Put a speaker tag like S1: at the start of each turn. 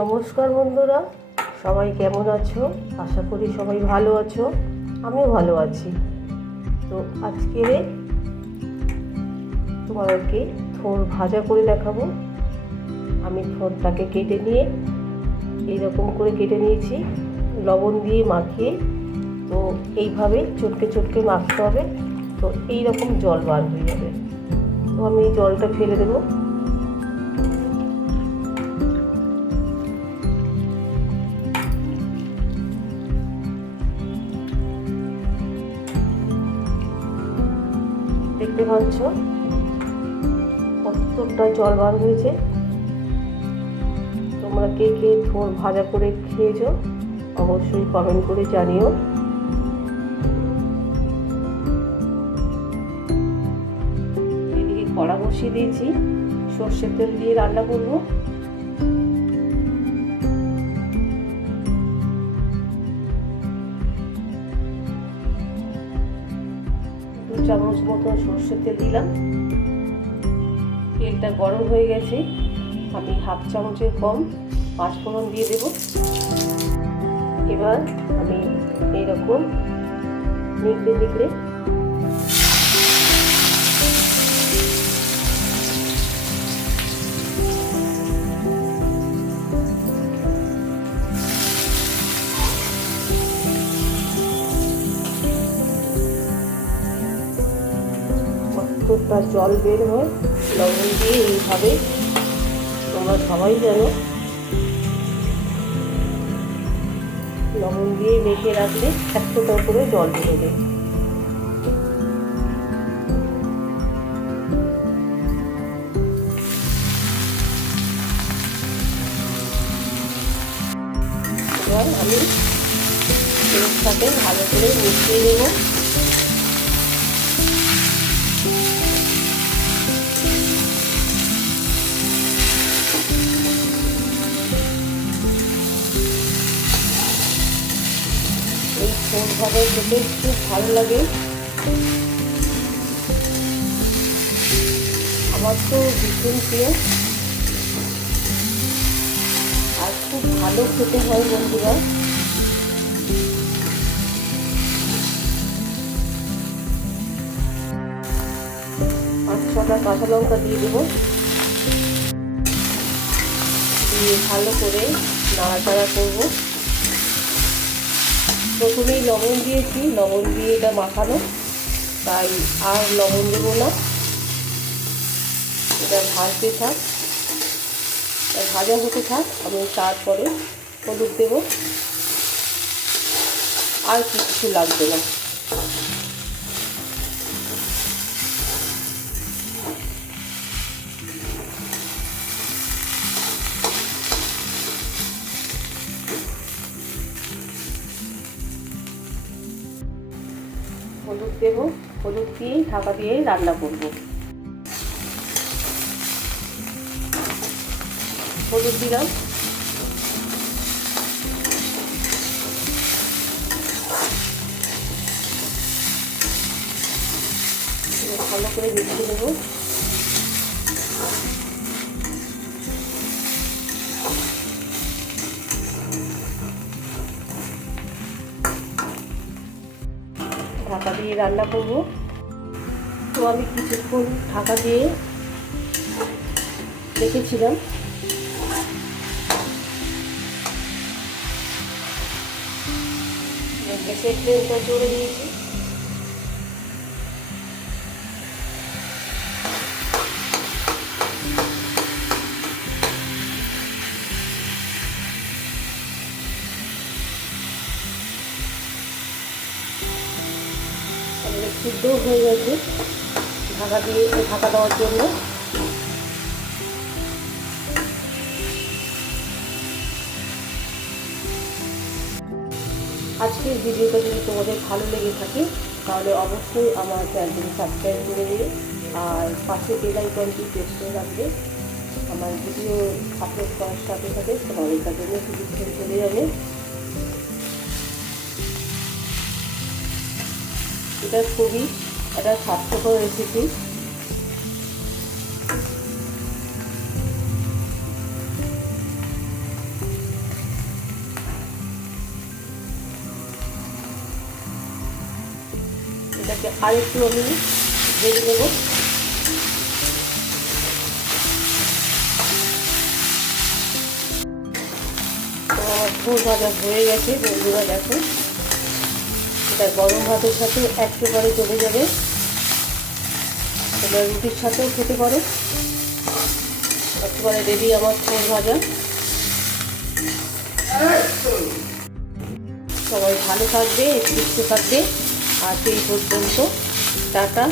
S1: নমস্কার বন্ধুরা, সবাই কেমন আছো? আশা করি সবাই ভালো আছো, আমিও ভালো আছি। তো আজকে তোমাদেরকে থোর ভাজা করে দেখাবো। আমি থোরটাকে কেটে নিয়ে এইরকম করে কেটে নিয়েছি, লবণ দিয়ে মাখিয়ে। তো এইভাবে চটকে চটকে মাখতে হবে, তো এই রকম জল বার হয়ে যাবে। তো আমি জলটা ফেলে দেবো। দেখতে পাচ্ছ? কতটা জল বার হয়েছে। তোমরা কে কে থোর ভাজা করে খেয়েছো, অবশ্যই কমেন্ট করে জানিও। এদিকে কড়া বসিয়ে দিয়েছি। সর্ষের তেল দিয়ে রান্না করব। চামচ মতো সর্ষের তেল দিলাম। তেলটা গরম হয়ে গেছে। আমি হাফ চামচের কম পাঁচ ফোড়ন দিয়ে দেব। এবার আমি এইরকম নিকড়ে নিকড়ে কতটা জল বের হয়, লবণ দিয়ে এইভাবে তোমরা সবাই জানো। লবণ দিয়ে মেখে রাখলে এক এতটা করে জল বেরোবে এবার আমি সাথে ভালো করে মিশিয়ে দেবো এই ফোনভাবে খেতে খুব ভালো লাগে। আমার তো ভীষণ প্রিয়। আর খুব ভালো খেতে হয় বন্ধুরা। কাঁচা লঙ্কা দিয়ে দেবো। দিয়ে ভালো করে নাড়াচাড়া করব। প্রথমেই লবণ দিয়েছি, লবণ দিয়ে এটা মাখানো। তাই আর লবণ দেবো না। এটা ভাজতে থাক। ভাজা হতে থাক, আমি তারপরে হলুদ দেবো। আর কিছু লাগবে না। হলুদ দেব হলুদ দিয়ে ঢাকা দিয়ে রান্না করব। হলুদ দিলাম। ভালো করে মিশিয়ে দেবো ঢাকা দিয়ে রান্না করব। তো আমি কিছুক্ষণ ঢাকা দিয়ে রেখেছিলাম। গ্যাসের ফ্লেমটা জোরে দিয়েছি। সিদ্ধ হয়ে গেছে ঢাকা দিয়ে, ঢাকা দেওয়ার জন্য। আজকের ভিডিওটা যদি তোমাদের ভালো লেগে থাকে, তাহলে অবশ্যই আমার চ্যানেলটি সাবস্ক্রাইব করে দেবে আর পাশে বেল আইকনটি প্রেস করে রাখবে। আমার ভিডিও আপলোড করার সাথে সাথে তোমাদের কাছে চলে যাবে। এটা খুবই একটা স্বাস্থ্যকর রেসিপি এটাকে আরেকটু আমি ভেজে নেব। ফুল ভাজা হয়ে গেছে, বন্ধুরা দেখো। এটা গরম ভাতের সাথে একেবারে চলে যাবে। এবার রুটির সাথেও খেতে পারে। একেবারে রেডি আমার ফুল ভাজা। সবাই ভালো থাকবে, সুস্থ থাকবে। আজ এই পর্যন্ত, টাটা।